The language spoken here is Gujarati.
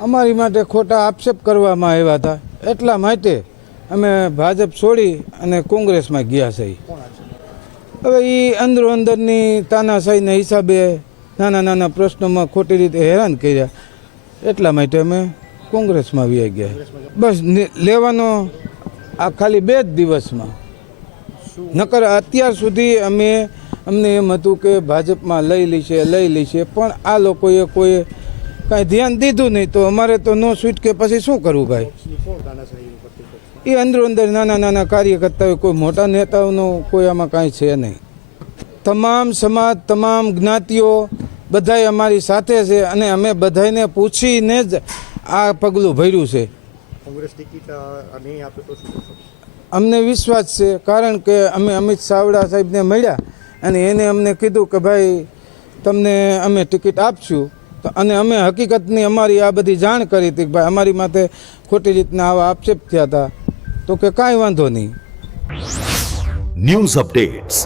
અમારી માટે ખોટા આક્ષેપ કરવામાં આવ્યા હતા, એટલા માટે અમે ભાજપ છોડી અને કોંગ્રેસમાં ગયા છે. હવે એ અંદરો અંદરની તાનાશાહીના હિસાબે નાના નાના પ્રશ્નોમાં ખોટી રીતે હેરાન કર્યા, એટલા માટે અમે કોંગ્રેસમાં આવી ગયા. બસ લેવાનો આ ખાલી 2 જ દિવસમાં. નકર અત્યાર સુધી અમને એમ હતું કે ભાજપમાં લઈ લેશે, પણ આ લોકોએ કોઈ કાંઈ ધ્યાન દીધું નહીં. તો અમારે તો નો સ્વીટ કે પછી શું કરવું ભાઈ? એ અંદરો અંદર નાના નાના કાર્યકર્તાઓ, કોઈ મોટા નેતાઓનો કોઈ આમાં કાંઈ છે નહીં. તમામ સમાજ, તમામ જ્ઞાતિઓ બધાય અમારી સાથે છે અને અમે બધાને પૂછીને જ આ પગલું ભર્યું છે. કોંગ્રેસ ટિકિટ નહીં આપે તો શું કરશો? અમને વિશ્વાસ છે, કારણ કે અમે અમિત ચાવડા સાહેબને મળ્યા અને એને અમને કીધું કે ભાઈ તમને અમે ટિકિટ આપશું. અને અમે હકીકતની અમારી આ બધી જાણ કરી હતી કે ભાઈ અમારી માથે ખોટી રીતના આવા આક્ષેપ થયા હતા. તો કે કાંઈ વાંધો નહીં. News updates